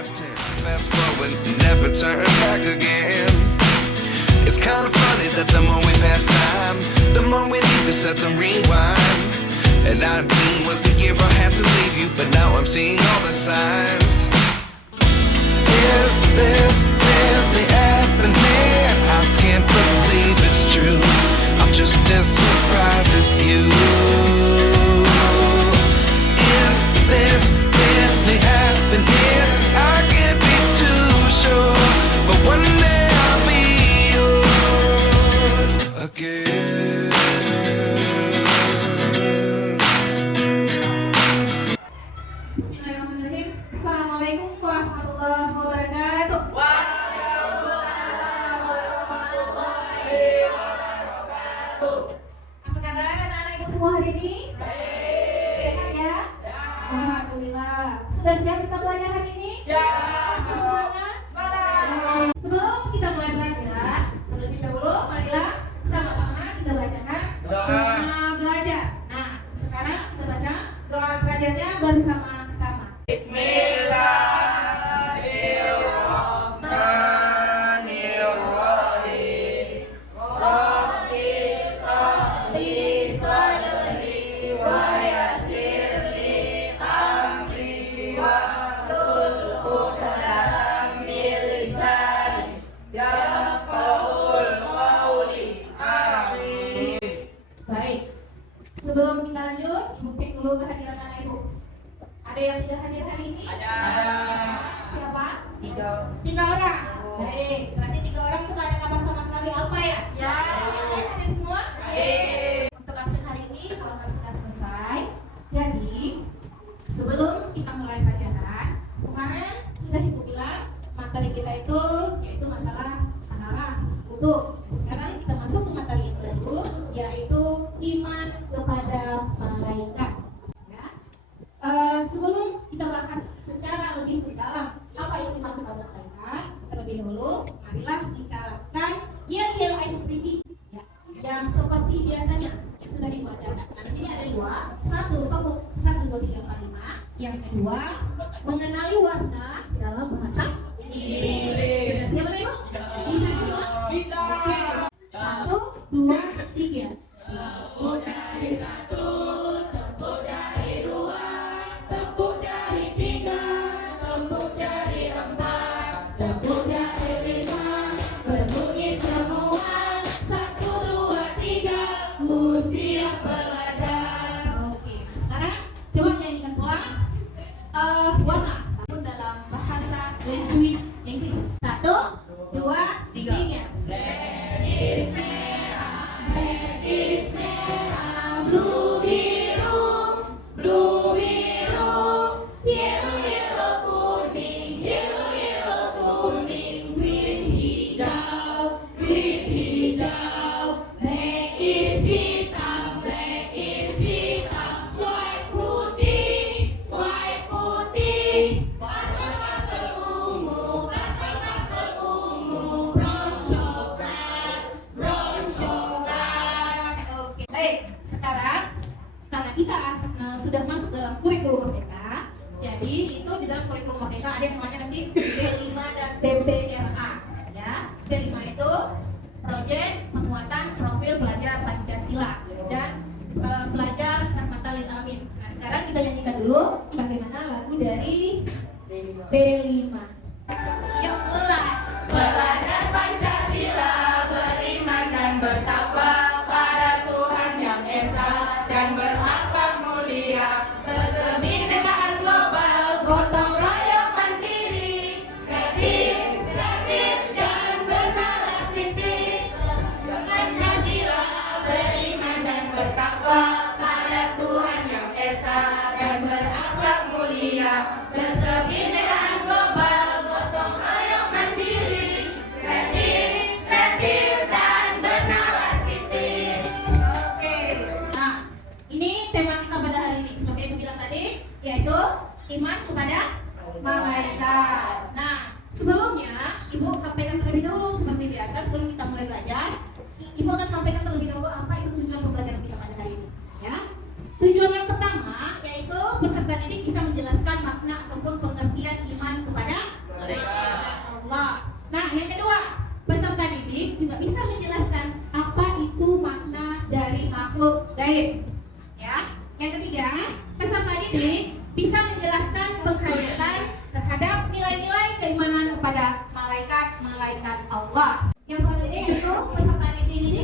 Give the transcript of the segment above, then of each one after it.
past tense. Fast forward, never turn back again. It's kind of funny that the more we pass time, the more we need to set the rewind. And 19 was the year I had to leave you, but now I'm seeing all the signs. Is this really happening? I can't believe it's true. I'm just as surprised as you. Is this really happening? I can't be too sure, but one day I'll be yours again. Bismillahirrahmanirrahim. Assalamualaikum warahmatullahi wabarakatuh. Waalaikumsalam warahmatullahi wabarakatuh. Apa kabar anak-anak ibu semua hari ini? Sehat ya? Alhamdulillah. Sudah siap kita belajar hari ini? Siap. Semuanya? Semangat. Sebelum kita mulai belajar, terlebih dahulu marilah sama-sama kita bacakan Doa. belajar. Nah, sekarang kita baca doa belajarnya bersama-sama. Bismillahirrahmanirrahim. Rabbi shrah li sadri wa yassir li amri wahlul 'uqdatam min lisani yafqahul qawli. Amin. Baik. Sebelum kita lanjut, ibu cek dulu kehadiran anak ibu. Ada yang tidak hadir hari ini? Ada. Siapa? 3 orang. Baik. Berarti 3 orang itu gak ada kabar sama sekali Alfa ya? Ya. Hadir semua? Hadir. Untuk absen hari ini kalau sudah selesai. Jadi sebelum kita mulai pelajaran, kemarin sudah ibu bilang materi kita itu yaitu masalah anak utuh. Sekarang kita masuk ke materi yang baru, yaitu iman kepada malaikat. Ya. Sebelum kita bahas secara lebih mendalam apa itu iman kepada malaikat, terlebih dahulu marilah kita lakukan yel ice breathing, ya, yang seperti biasanya yang sudah ibu ajarkan. Nah, di sini ada 2, 1 tepuk 1 2 3 4 5. Yang kedua mengenali warna dalam bahasa Inggris. Siapa ibu? Bisa semua? Bisa. Oke. 1 2 3. Tepuk dari 1, tepuk dari 2, tepuk dari 3, tepuk dari 4, tepuk dari 5, berbunyi semua. 1 2 3, ku siap belajar. Oke, nah sekarang coba nyanyikan ulang warna dalam bahasa Inggris. 1 2 3. Red is merah, blue biru, blue biru, yellow yellow kuning, yellow yellow kuning, green hijau, green hijau, black is hitam, white putih, white putih, purple ungu, brown coklat, brown coklat. Oke. Baik, sekarang karena kita sudah masuk dalam kurikulum merdeka, jadi itu di dalam kurikulum merdeka ada yang namanya nanti B5 dan PPRA, ya. B5 itu proyek penguatan profil pelajar Pancasila dan pelajar rahmatan lil alamin. Nah, sekarang kita nyanyikan dulu bagaimana lagu dari B5. Yuk mulai. Belajar Pancasila, beriman dan bertakwa pada Tuhan Yang Esa dan berakhlak mulia, berkebinekaan global, gotong royong mandiri, kreatif dan bernalar kritis. Pancasila, beriman dan bertakwa pada Tuhan Yang Esa dan berakhlak mulia, berkebinekaan global, kepada malaikat-malaikat Allah. Yang selanjutnya yaitu peserta didik ini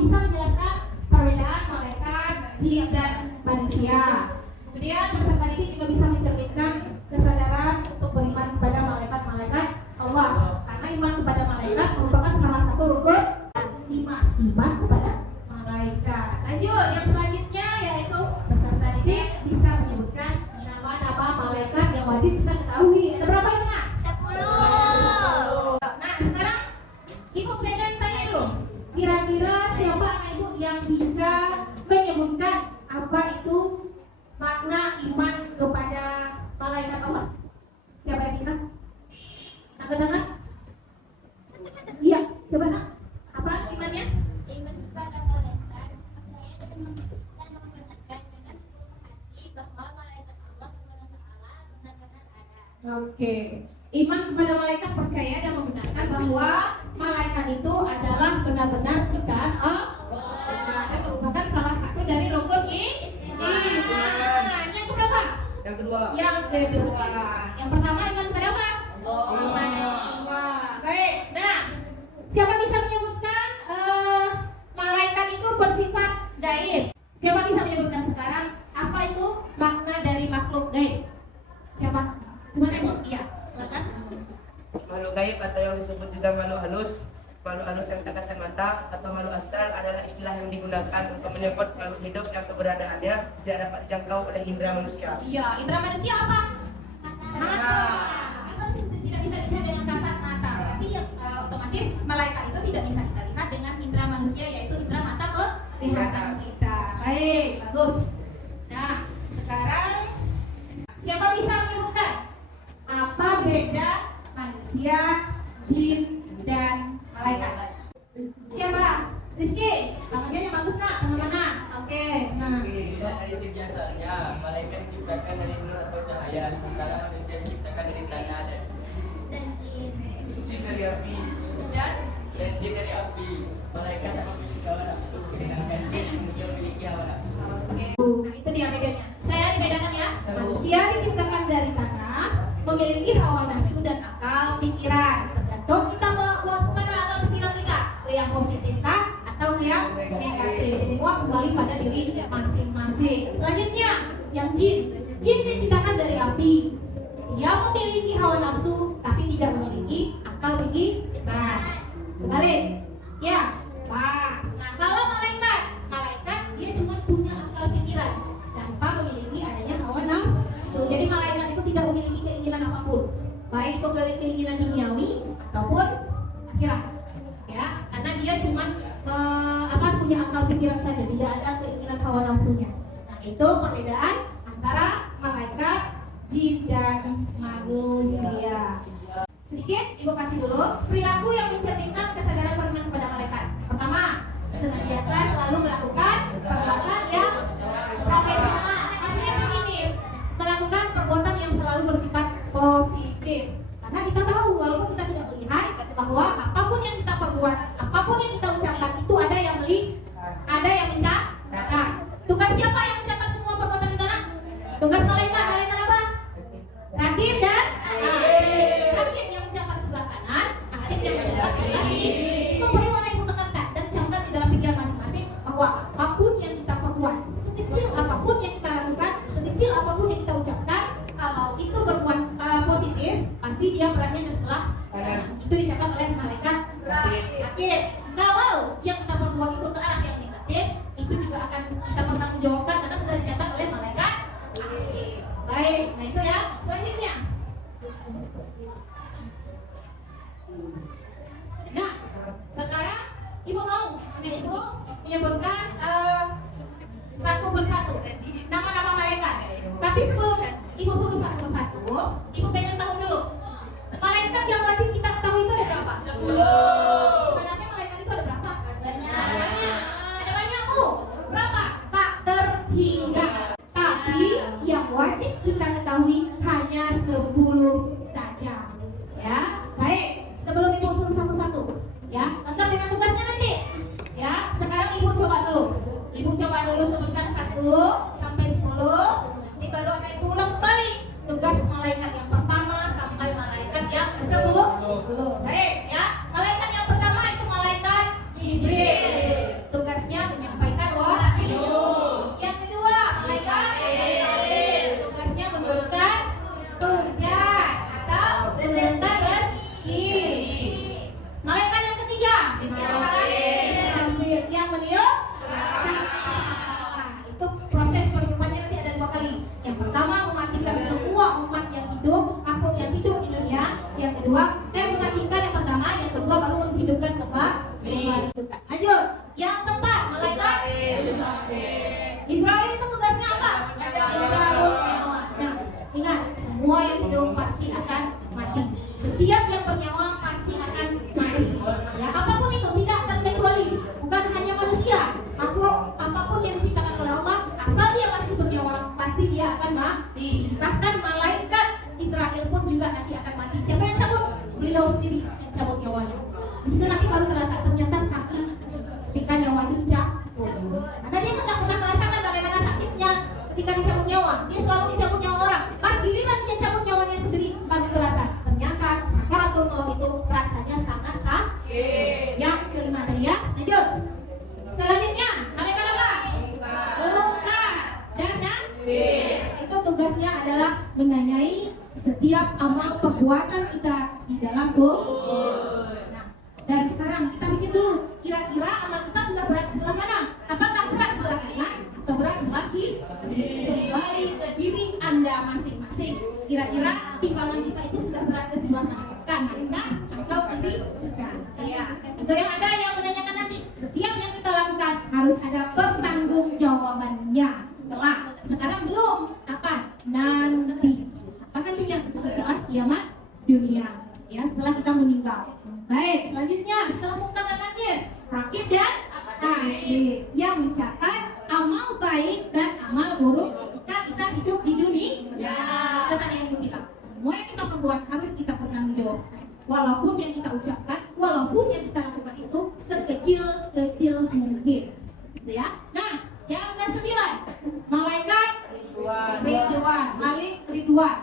bisa menjelaskan perbedaan malaikat, jin dan manusia. Kemudian peserta didik juga bisa mencerminkan kesadaran untuk beriman kepada malaikat-malaikat Allah. Karena iman kepada malaikat merupakan salah satu rukun iman kepada malaikat. Lanjut, yang selanjutnya yaitu peserta didik bisa menyebutkan nama-nama malaikat yang wajib kita ketahui. Ada berapa ini, Nak? 10. Nah, sekarang Ibu pengen tanya dulu. Kira-kira siapa anak Ibu yang bisa menyebutkan apa itu makna iman kepada malaikat Allah? Siapa yang bisa? Angkat tangan. Iya, coba Nak. Apa imannya? Iman kepada malaikat, percaya dan membenarkan dengan seluruh hati bahwa malaikat Allah SWT benar-benar ada. Oke. Iman kepada malaikat percaya dan membenarkan bahwa malaikat itu adalah benar-benar ciptaan Allah dan merupakan salah satu dari rukun iman. Yang keberapa? Yang kedua. Yang kedua. Yang pertama iman kepada apa? Allah. Baik. Nah, siapa bisa menyebutkan malaikat itu bersifat gaib? Siapa bisa menyebutkan sekarang apa itu makna dari makhluk gaib? Siapa? Gimana Ibu? Iya, silakan. Makhluk gaib atau yang disebut juga makhluk halus yang tak kasat mata atau makhluk astral adalah istilah yang digunakan untuk menyebut makhluk hidup yang keberadaannya tidak dapat dijangkau oleh indera manusia. Iya, indera manusia apa? Mata. Kan tidak bisa dilihat dengan kasat mata. Berarti yang otomatis malaikat itu tidak bisa kita lihat dengan indera manusia, yaitu indera mata penglihatan kita. Baik, bagus. Nah, sekarang siapa bisa menyebutkan apa beda manusia, jin, dan malaikat? Siapa? Rizky, tangannya yang bagus Nak, tangan mana? Oke, nah. Dari segi asalnya, malaikat diciptakan dari nur atau cahaya, sementara manusia diciptakan dari tanah Dan jin. jin dari api, dan jin dari api. Malaikat memiliki hawa nafsu, sedangkan jin manusia memiliki hawa nafsu. Nah, itu dia bedanya. Saya dibedakan ya. Manusia diciptakan dari tanah, memiliki hawa nafsu dan akal pikiran. Tergantung kita melakukan akal pikiran kita ke yang positif kah atau ke yang negatif. Semua kembali pada diri masing-masing. Selanjutnya, yang jin. Jin diciptakan dari api. Dia memiliki hawa nafsu tapi tidak memiliki akal pikiran. Balik. Ya. Pas. Nah, kalau malaikat dia cuma punya akal pikiran tanpa memiliki adanya hawa nafsu. Jadi malaikat itu tidak memiliki keinginan apapun, baik itu keinginan duniawi ataupun akhirat. Ya, karena dia cuma punya akal pikiran saja, tidak ada keinginan hawa nafsunya. Nah, itu perbedaan antara malaikat, jin dan manusia. Sedikit Ibu kasih dulu perilaku yang mencerminkan kesadaran beriman kepada malaikat. Pertama, senantiasa selalu melakukan perbuatan yang profesional. Maksudnya begini, melakukan perbuatan yang selalu bersifat positif. Karena kita tahu walaupun kita tidak melihat bahwa apapun yang kita perbuat, apapun yang kita ucapkan itu ada yang mencatat. Tugas siapa yang mencatat semua perbuatan kita? Tugas malaikat. Malaikat apa? Rakib dan rakib yang mencatat sebelah kanan, rakib yang mencatat sebelah kiri. Itu perlu Ibu tekankan dan catat di dalam pikiran masing-masing bahwa apapun yang kita perbuat, sekecil apapun yang kita lakukan, sekecil apapun yang kita ucapkan, kalau itu berbuat positif, pasti dia beratnya ke sebelah kanan. Itu dicatat oleh malaikat rakib. Kalau yang kita perbuat itu ke arah yang negatif, itu juga akan kita pertanggungjawabkan karena sudah dicatat oleh malaikat rakib. Baik, nah itu ya. Selanjutnya, nah sekarang Ibu mau Ibu menyebutkan satu persatu nama-nama malaikat. Tapi sebelum Ibu suruh satu persatu, Ibu pengen tahu dulu malaikat yang wajib kita ketahui itu ada berapa? 10. Sebenarnya malaikat itu ada berapa? Banyak. Ada banyak Bu. Berapa? Tak terhingga. Tapi yang wajib kita ketahui hanya 10 saja. Ya, baik. Sebelum Ibu suruh satu-satu, ya, lengkap dengan tugasnya nanti. Ya, sekarang Ibu coba dulu. Ibu coba dulu sebutkan 1 sampai 10. Nanti baru akan Ibu ulang kembali tugas malaikat yang pertama sampai malaikat yang ke-10. Baik ya. Malaikat yang pertama itu malaikat Jibril. Tugasnya menyampaikan wahyu. Yang kedua malaikat Mikail. Tugasnya menurunkan hujan atau menurunkan rezeki. Malaikat yang ketiga Israfil yang meniup. Itu proses peniupannya nanti ada 2 kali. Yang pertama mematikan semua umat yang hidup, makhluk yang hidup di dunia. Yang kedua, mematikan yang pertama, yang kedua baru menghidupkan kembali. Lanjut. Yang keempat, malaikat Israel itu tugasnya apa? Mencabut nyawa. Nah, ingat, semua yang hidup pasti akan mati. Setiap yang bernyawa pasti akan mati. Ya, apapun itu tidak terkecuali. Bukan hanya manusia, makhluk apapun yang diciptakan oleh Allah, asal dia masih bernyawa, pasti dia akan mati. Bahkan malaikat Israel pun juga nanti akan mati. Siapa yang cabut? Beliau sendiri yang cabut nyawanya. Di situ nanti baru terasa ternyata sakit ketika nyawa itu dicabut. Karena dia pernah merasakan bagaimana sakitnya ketika dicabut nyawa. Dia selalu dicabut nyawa orang. Pas giliran dia cabut nyawanya sendiri, baru terasa ternyata sakaratul maut itu rasanya sangat sakit. Yang kelima tadi ya, lanjut. Selanjutnya, malaikat apa? Munkar dan Nakir. Itu tugasnya adalah menanyai setiap amal perbuatan kita di dalam kubur. Nah, dari sekarang kita pikir dulu, kira-kira amal kita sudah berat sebelah mana? Apakah berat sebelah kanan atau berat sebelah kiri? Kembali ke diri Anda masing-masing. Kira-kira timbangan kita itu sudah berat ke sebelah mana? Kanan atau kiri? Ya, itu yang ada yang menanyakan nanti. Setiap yang kita lakukan harus ada pertanggungjawabannya. Sekarang belum. Kapan? Nanti. Apa nantinya? Setelah kiamat dunia. Ya, setelah kita meninggal. Baik, selanjutnya setelah Munkar dan Nakir, Rakib dan Atid yang mencatat amal baik dan amal buruk ketika kita hidup di dunia. Ya, itu tadi yang gue bilang. Semua yang kita perbuat harus kita pertanggungjawabkan. Walaupun yang kita ucapkan, walaupun yang kita lakukan itu sekecil-kecil mungkin. Gitu ya. Nah, yang ke-9, malaikat Ridwan, Malik Ridwan.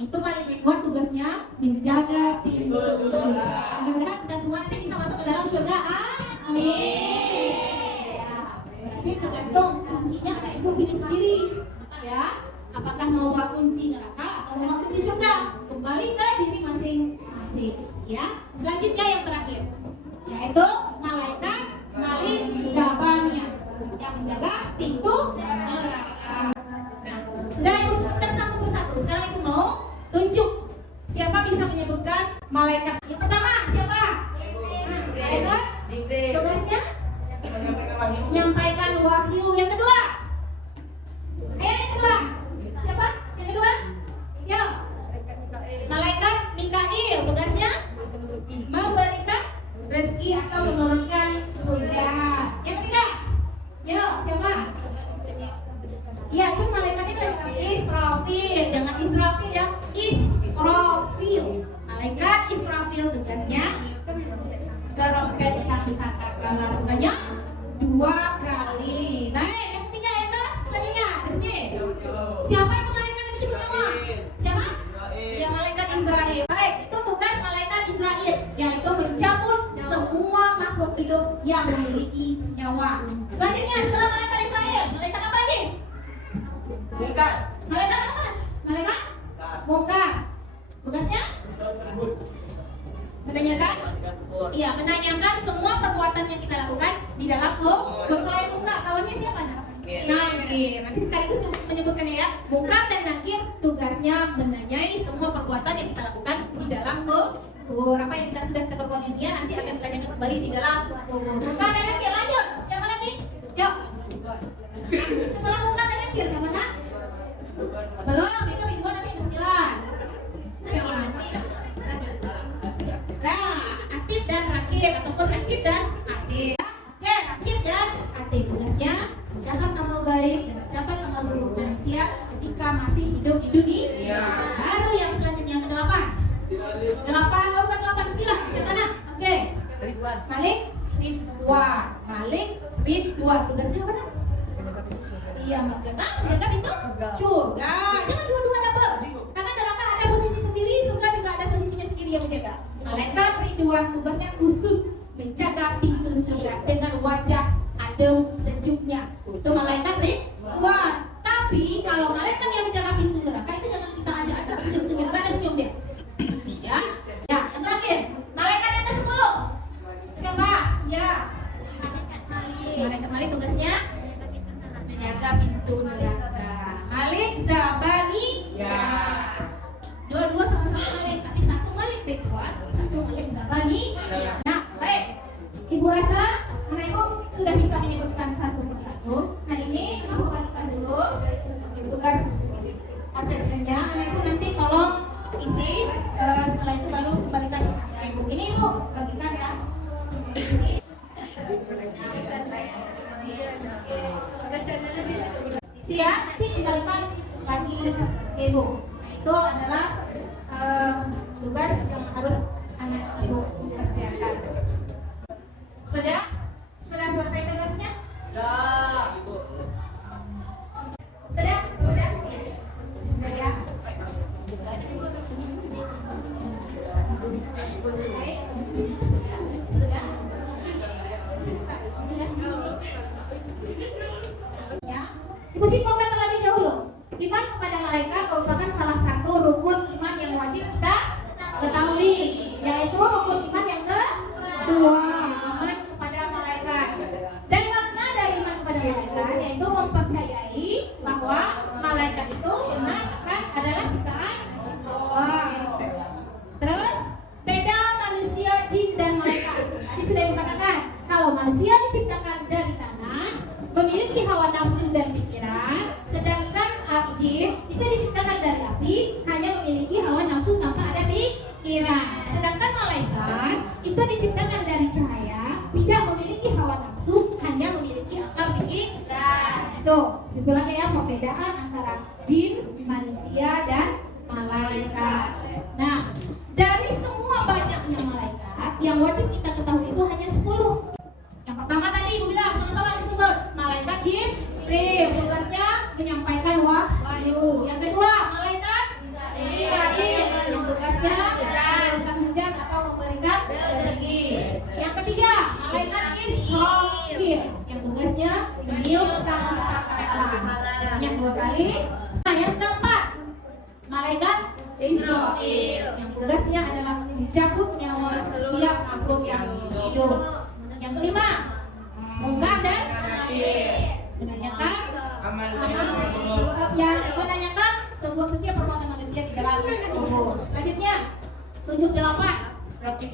Itu Malik Ridwan tugasnya menjaga pintu surga. Mudah-mudahan kita semua nanti bisa masuk ke dalam surga. Amin. Ya, berarti tergantung kuncinya ada ibu pilih sendiri. Ya, apakah mau bawa kunci neraka atau mau bawa kunci surga? Kembali ke diri masing-masing. Ya, selanjutnya yang terakhir, yaitu malaikat Malik Zabania yang menjaga pintu neraka. Nah, sudah ibu sebutkan satu persatu. Sekarang ibu mau tunjuk siapa bisa menyebutkan malaikat. Yang pertama siapa? Malaikat Jibril. tugasnya menyampaikan wahyu. Yang kedua, yang kedua siapa? Yang kedua, yo, malaikat Mikail tugasnya memberikan rezeki atau menurunkan hujan. Yang ketiga, yo, siapa? Ya, itu malaikatnya Israfil, jangan Israfil ya, Israfil. Malaikat Israfil tugasnya terompet sangkakala sebanyak 2 kali. Baik, yang ketiga itu selanjutnya di sini. Siapa itu malaikat yang mencabut nyawa? Siapa? Ya, malaikat Israel. Baik, itu tugas malaikat Israel, yaitu mencabut semua makhluk hidup yang memiliki nyawa. Selanjutnya setelah malaikat Israel, malaikat apa lagi? Munkar. Malaikat apa? Malaikat Munkar. Tugasnya menanyakan, iya, menanyakan semua perbuatan yang kita lakukan di dalam kubur. Selain Munkar, kawannya siapa? Nakir. Nanti sekaligus menyebutkannya ya. Munkar dan Nakir tugasnya menanyai semua perbuatan yang kita lakukan di dalam kubur. Apa yang kita sudah kita perbuat di dunia nanti akan ditanyakan kembali di dalam kubur. Munkar dan Nakir, lanjut. Siapa lagi? Yuk. Setelah Munkar dan Nakir, siapa nak? Belum, itu minggu nanti yang 9. Nah, Atid dan Rakib ataupun Rakib dan Atid. Oke, Rakib dan Atid tugasnya mencatat amal baik dan mencatat amal buruk manusia ketika masih hidup di dunia. Baru yang selanjutnya yang ke-8. 8, bukan 8, 9. Yang mana? Oke. Ridwan. Malik Ridwan. Malik Ridwan tugasnya apa nak? Iya, menjaga pintu surga. Jangan dua-dua double. Karena neraka ada posisi sendiri, surga juga ada posisinya sendiri yang menjaga. malaikat Ridwan tugasnya khusus menjaga pintu surga dengan wajah adem sejuknya. Itu malaikat Ridwan. Tapi kalau malaikat yang menjaga pintu neraka itu jangan kita ajak-ajak senyum-senyum, gak ada senyum dia. Ya, ya, yang terakhir malaikat yang ke-10 siapa? Ya, malaikat Malik tugasnya menjaga pintu neraka. Malik Zabani. Ya. Dua-dua sama-sama Malik, tapi satu Malik Ridwan, satu Malik Zabani. Nah, baik. Ibu rasa anak ibu sudah bisa menyebutkan satu persatu. Nah ini aku katakan dulu tugas asesmennya. Anak ibu nanti tolong isi. Setelah itu baru kembalikan ke ibu. Ini ibu bagikan ya. Siap, nanti kembalikan lagi ke ibu. Nah, itu adalah tugas yang harus anak ibu kerjakan. Sudah selesai tugasnya? Dah, Ibu. Sudah ya. Sudah. Ya. Ibu simpulkan terlebih dahulu. Iman kepada malaikat merupakan salah satu rukun iman yang wajib kita ketahui, yaitu rukun iman yang kedua, iman kepada malaikat. Dan makna dari iman kepada malaikat yaitu mempercayai bahwa malaikat itu benar kan adalah ciptaan Allah. Terus beda manusia, jin dan malaikat. Tadi sudah ibu katakan kalau manusia diciptakan dari tanah, memiliki hawa nafsu dan pikiran, sedangkan jin itu diciptakan dari api, hanya memiliki hawa nafsu tanpa ada pikiran. Sedangkan malaikat itu diciptakan dari cahaya, tidak memiliki hawa nafsu, hanya memiliki akal pikiran. Itu istilahnya ya, perbedaan antara jin, manusia dan malaikat. Nah, dari semua banyaknya malaikat, yang wajib kita ketahui itu hanya 10. Yang pertama tadi ibu bilang sama-sama disebut malaikat Jibril, tugasnya menyampaikan wahyu. Yang kedua malaikat Mikail, yang tugasnya memberikan hujan atau memberikan rezeki. Yang ketiga malaikat Israfil, yang tugasnya meniup sangkakala. Yang dua kali. Nah, yang keempat malaikat Israfil, yang tugasnya adalah mencabut nyawa setiap makhluk yang hidup. Yang kelima Mungkar dan menanyakan amal yang menanyakan setiap perbuatan manusia di dalam tubuh. Selanjutnya 78 Rakib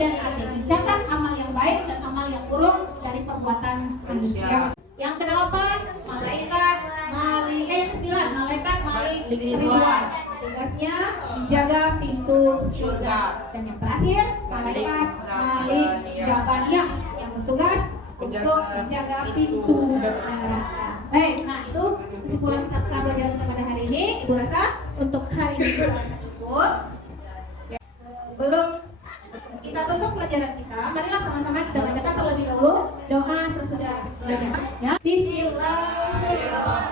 dan Atid, mencatat amal yang baik dan amal yang buruk dari perbuatan manusia. Yang kedelapan malaikat Malik, yang ke-9 malaikat Malik Ridwan, tugasnya menjaga pintu surga. Dan yang terakhir malaikat Malik Jabaniyah, yang bertugas untuk menjaga pintu neraka. Baik, nah itu kesimpulan kita belajar pada hari ini. Ibu rasa untuk hari ini merasa cukup. Belum kita tutup pelajaran kita, marilah sama-sama kita bacakan terlebih dahulu doa sesudah belajar. Ya. Bismillahirrahmanirrahim.